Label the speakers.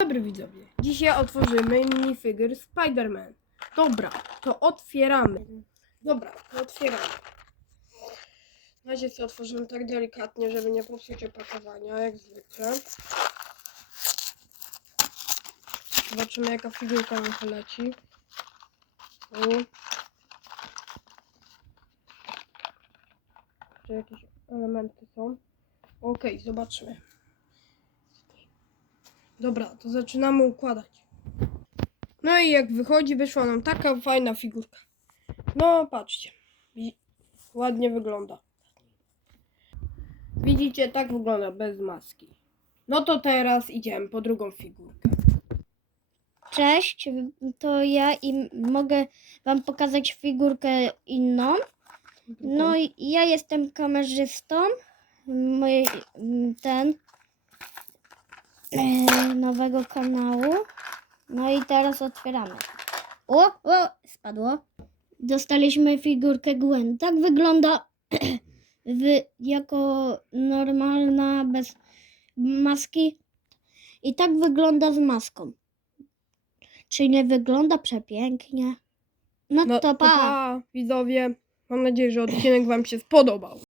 Speaker 1: Dobry widzowie, dzisiaj otworzymy minifigur Spider-Man. Dobra, to otwieramy. Dobra, to otwieramy. Na razie sobie otworzymy tak delikatnie, żeby nie popsuć opakowania, jak zwykle. Zobaczymy jaka figurka nam poleci. Tu. Czy jakieś elementy są? Okej, zobaczymy. Dobra, to zaczynamy układać. No i jak wychodzi, wyszła nam taka fajna figurka. No, patrzcie. Ładnie wygląda. Widzicie, tak wygląda bez maski. No to teraz idziemy po drugą figurkę.
Speaker 2: Cześć, to ja i mogę Wam pokazać figurkę inną. No i ja jestem kamerzystą. Mój, ten nowego kanału. No i teraz otwieramy. O, o, spadło. Dostaliśmy figurkę Gwen. Tak wygląda w, jako normalna, bez maski. I tak wygląda z maską. Czy nie wygląda przepięknie? No,
Speaker 1: No
Speaker 2: to pa.
Speaker 1: pa, widzowie. Mam nadzieję, że odcinek Wam się spodobał.